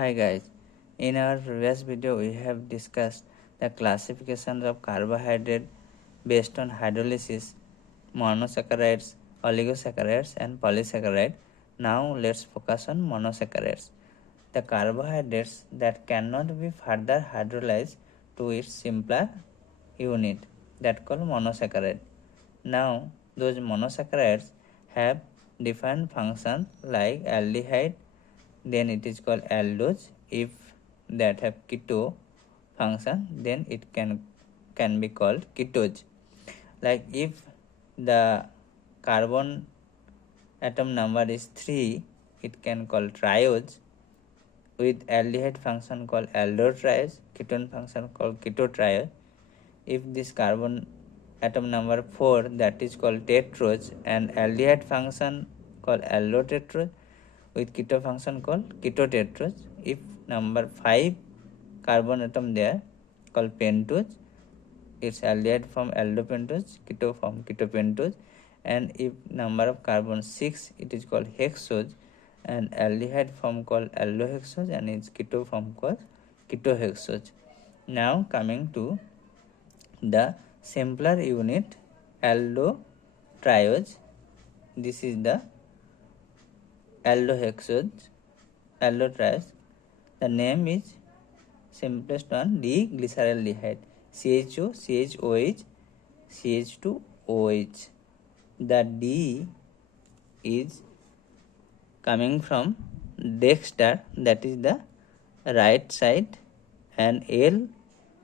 Hi guys, in our previous video we have discussed the classifications of carbohydrate based on hydrolysis, monosaccharides, oligosaccharides and polysaccharides. Now let's focus on monosaccharides. The carbohydrates that cannot be further hydrolyzed to its simpler unit that called monosaccharide. Now those monosaccharides have different functions like aldehyde, then it is called aldose. If that have keto function, then it can be called ketose. Like if the carbon atom number is 3, it can call triose. With aldehyde function called aldotriose, ketone function called ketotriose. If this carbon atom number 4, that is called tetrose, and aldehyde function called aldotetrose, with keto function called ketotetrose. If number 5 carbon atom there called pentose, its aldehyde form aldopentose, keto form ketopentose, and if number of carbon 6, it is called hexose, and aldehyde form called aldohexose and its keto form called ketohexose. Now coming to the simpler unit aldotriose, this is the aldohexose, aldotriose. The name is simplest one, D-glyceraldehyde, CHO, CHOH, CH2OH. The D is coming from dexter, that is the right side, and L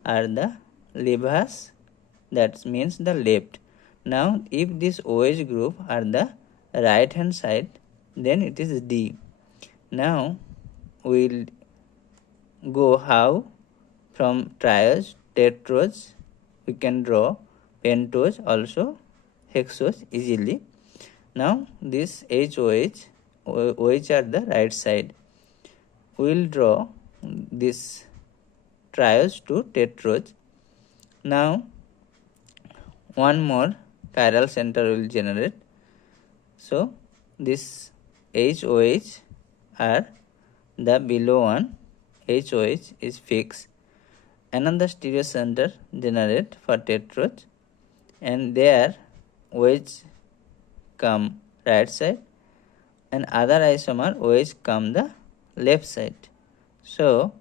are the levers, that means the left. Now if this OH group are the right hand side, then it is D. Now we'll go how from triose, tetrose we can draw pentose, also hexose easily. Now this HOH, OH are the right side. We'll draw this triose to tetrose. Now one more chiral center will generate. So this HOH are the below one, HOH is fixed. Another stereo center generate for tetrose, and there OH come right side and other isomer OH come the left side. So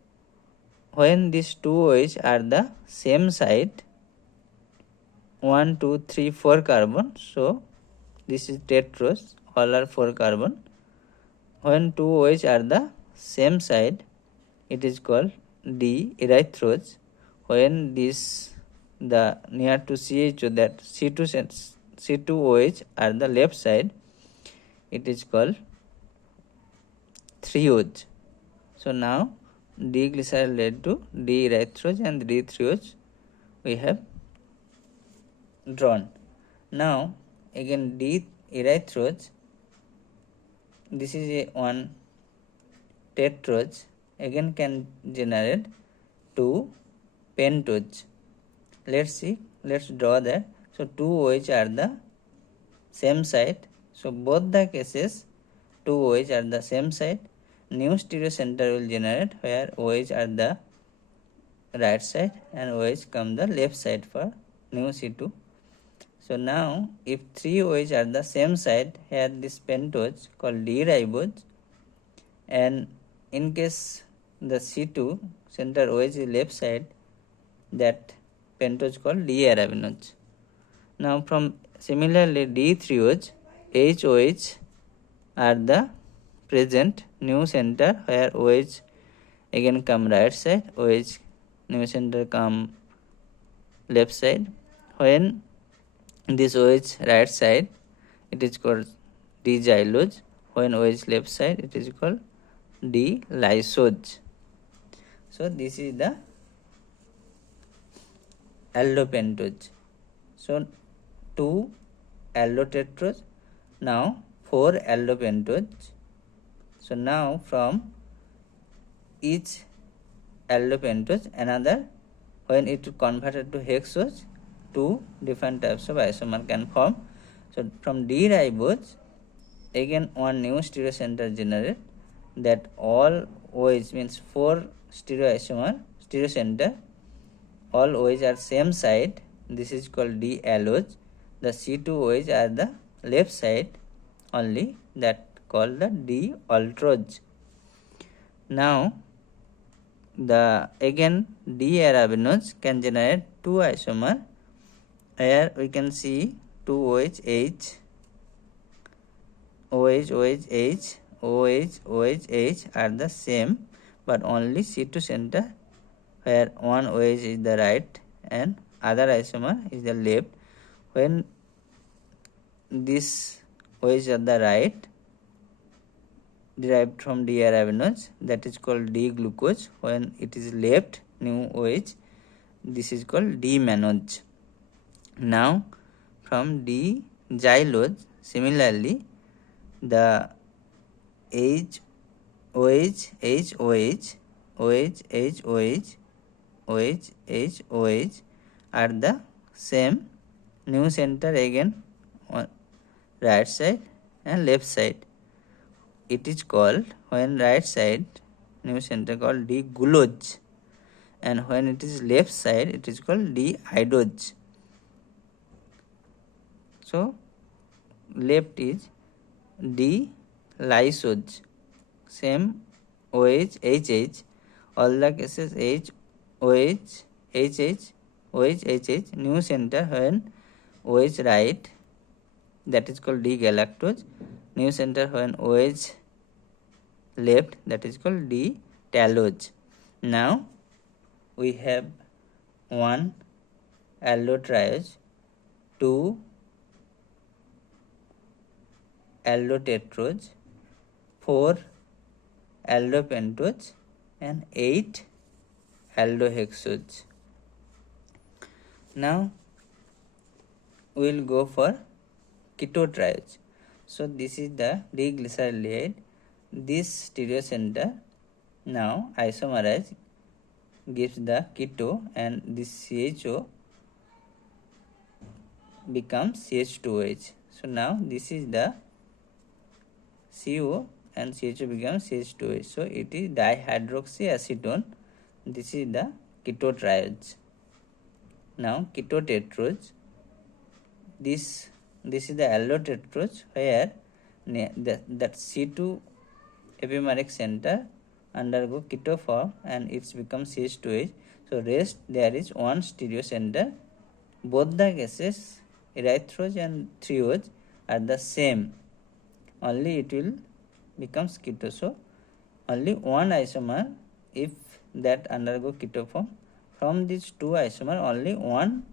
when these two OH are the same side, 1, 2, 3, 4 carbon, so this is tetrose, all are 4 carbon. When two OH are the same side, it is called D-erythrose. When this the near to CHO, that C2OH are the left side, it is called triose. So now D-glycerol led to D-erythrose and D-triose we have drawn. Now again D-erythrose, this is a one tetrose, again can generate 2 pentose. Let's see, let's draw that. So 2 OH are the same side, so both the cases 2 OH are the same side. New stereo center will generate where OH are the right side and OH come the left side for new C2. So now if 3 OH are the same side, here this pentose called D-ribose, and in case the C2 center OH is left side, that pentose called D-arabinose. Now from similarly D-triose, HOH are the present new center where OH again come right side, OH new center come left side. When this OH right side, it is called D-xylose. When OH left side, it is called D-lysose. So this is the aldopentose. So 2 aldotetrose, now 4 aldopentose. So now from each aldopentose another, when it is converted to hexose, 2 different types of isomer can form. So from D-ribose, again one new stereo center generate that all OH means 4 stereo center, all OH are same side, this is called D-allose. The C2 OH are the left side only, that called the D-ultrose. Now the again D-arabinose can generate 2 isomer. Here we can see 2 OH, H, OH, OH, H, OH, OH, H are the same, but only C2 center, where one OH is the right and other isomer is the left. When this OH are the right, derived from D-arabinose, that is called D-glucose. When it is left, new OH, this is called D-mannose. Now from D-xylose, similarly the H, OH, H, OH, OH, H, OH, OH, H, OH are the same, new center again on right side and left side. It is called, when right side, new center called D-glucose, and when it is left side, it is called D-iodose. So left is D-lysose, same OH, HH, all the cases H, OH, HH, OH, HH, new center when OH right, that is called D-galactose, new center when OH left, that is called D-talose. Now we have 1 aldotriose, 2 aldotetrose, 4 aldopentose, and 8 aldohexose. Now we will go for ketotriose. So this is the diglyceride. This stereo center now isomerize gives the keto, and this CHO becomes CH2OH. So now this is the CO and CHO becomes CH2OH. So it is dihydroxyacetone. This is the ketotriose. Now ketotetrose. This is the aldotetrose, where that C2 epimeric center undergo keto form and it's becomes CH2H. So rest there is one stereo center. Both the cases erythrose and triose are the same, only it will becomes keto. So only one isomer, if that undergo keto form, from these two isomer only one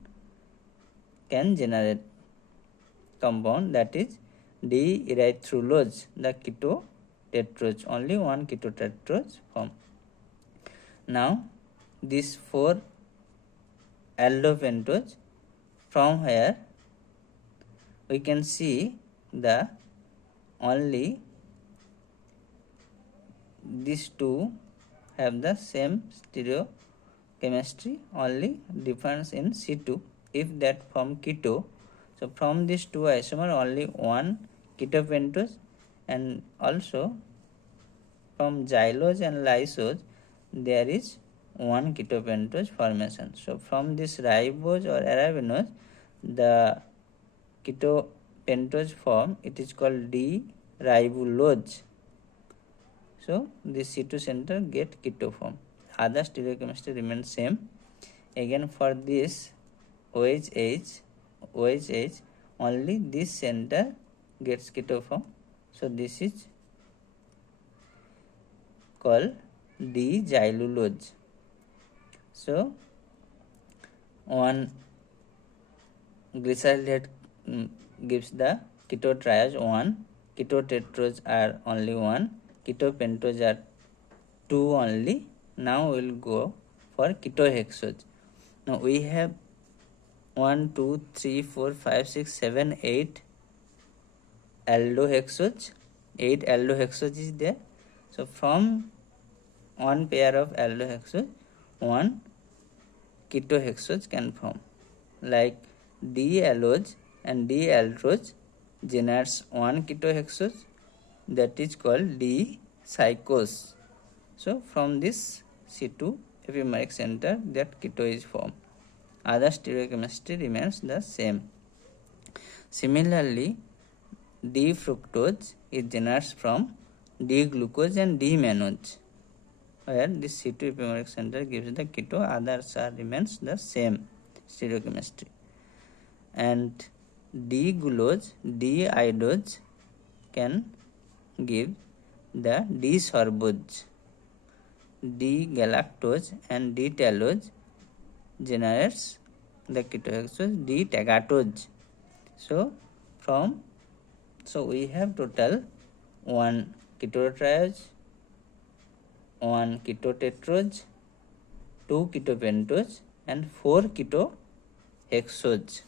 can generate compound, that is D-erythrulose, the keto tetrose, only one keto tetrose form. Now this 4 aldopentose, from here we can see the only these two have the same stereochemistry, only difference in C2. If that form keto, so from these two isomer only one ketopentose, and also from xylose and lysose there is one ketopentose formation. So from this ribose or arabinose, the ketopentose form, it is called D-ribulose. So this C2 center get keto form. Other stereochemistry remains same. Again for this OHH, only this center gets keto form. So this is called D-xylulose. So one glyceride gives the ketotriose 1, ketotetrose are only 1, ketopentose are 2 only. Now we will go for ketohexose. Now we have 1, 2, 3, 4, 5, 6, 7, 8 aldohexose. 8 aldohexose is there. So from one pair of aldohexose, one ketohexose can form. Like D-allose and D-aldose generates one ketohexose, that is called D cyclose. So from this C2 epimeric center that keto is formed. Other stereochemistry remains the same. Similarly, D-fructose is generated from D-glucose and D-mannose, where this C2 epimeric center gives the keto, others remains the same stereochemistry. And D-glucose, D-iodose can give the D-sorbose, D-galactose and D-talose generates the ketohexose D-tagatose. So we have total 1 keto-triose, 1 keto-tetrose, 2 keto-pentose and 4 keto-hexose.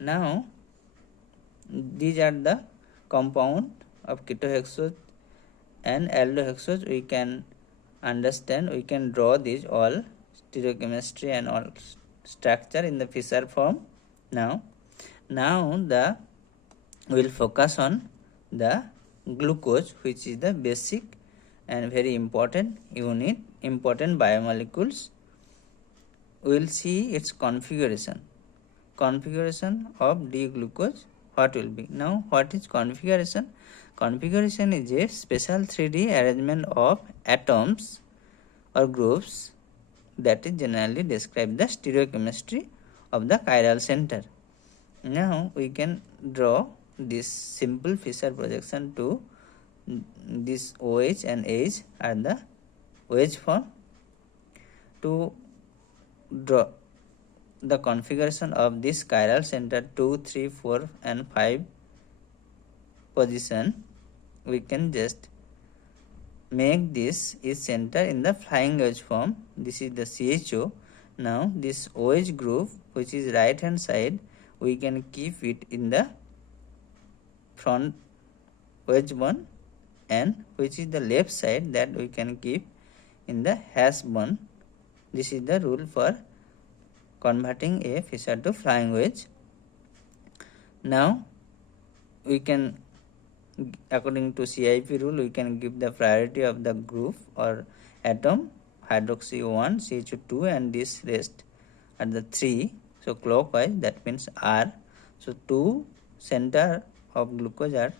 Now these are the compound of ketohexose and aldohexose. We can understand, we can draw these all stereochemistry and all structure in the Fischer form. Now we will focus on the glucose, which is the basic and very important unit, important biomolecules. We will see its configuration of D-glucose. What will be? Now what is configuration? Configuration is a special 3D arrangement of atoms or groups that is generally describe the stereochemistry of the chiral center. Now we can draw this simple Fischer projection to this OH and H are the wedge form. To draw the configuration of this chiral center 2, 3, 4 and 5 position, we can just make this is center in the flying wedge form. This is the CHO. Now this OH group, which is right hand side, we can keep it in the front wedge bond, and which is the left side, that we can keep in the hash bond. This is the rule for converting a Fischer to flying wedge. Now we can, according to CIP rule, we can give the priority of the group or atom hydroxy 1, CHO2 and this rest are the 3. So clockwise, that means R. So 2 center of glucose are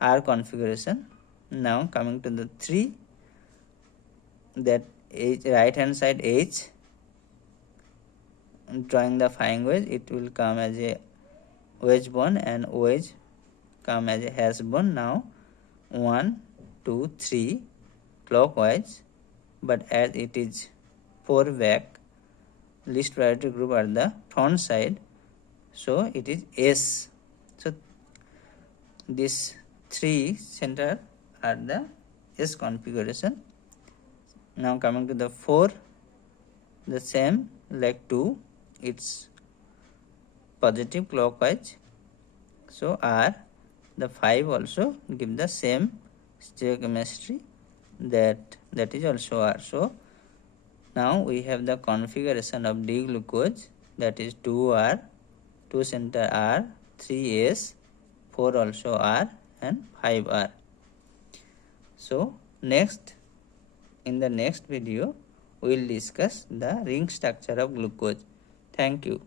R configuration. Now coming to the 3, that H, right hand side H, drawing the flying wedge, it will come as a wedge bond and OH come as a hash bond. Now 1, 2, 3 clockwise, but as it is 4 back, least priority group are the front side, so it is S. So these 3 center are the S configuration. Now coming to the 4, the same like 2, it's positive clockwise, so R. The 5 also give the same stereochemistry, that is also R. So now we have the configuration of D-glucose, that is 2R, 2 center R, 3S, 4 also R and 5R. So in the next video we will discuss the ring structure of glucose. Thank you.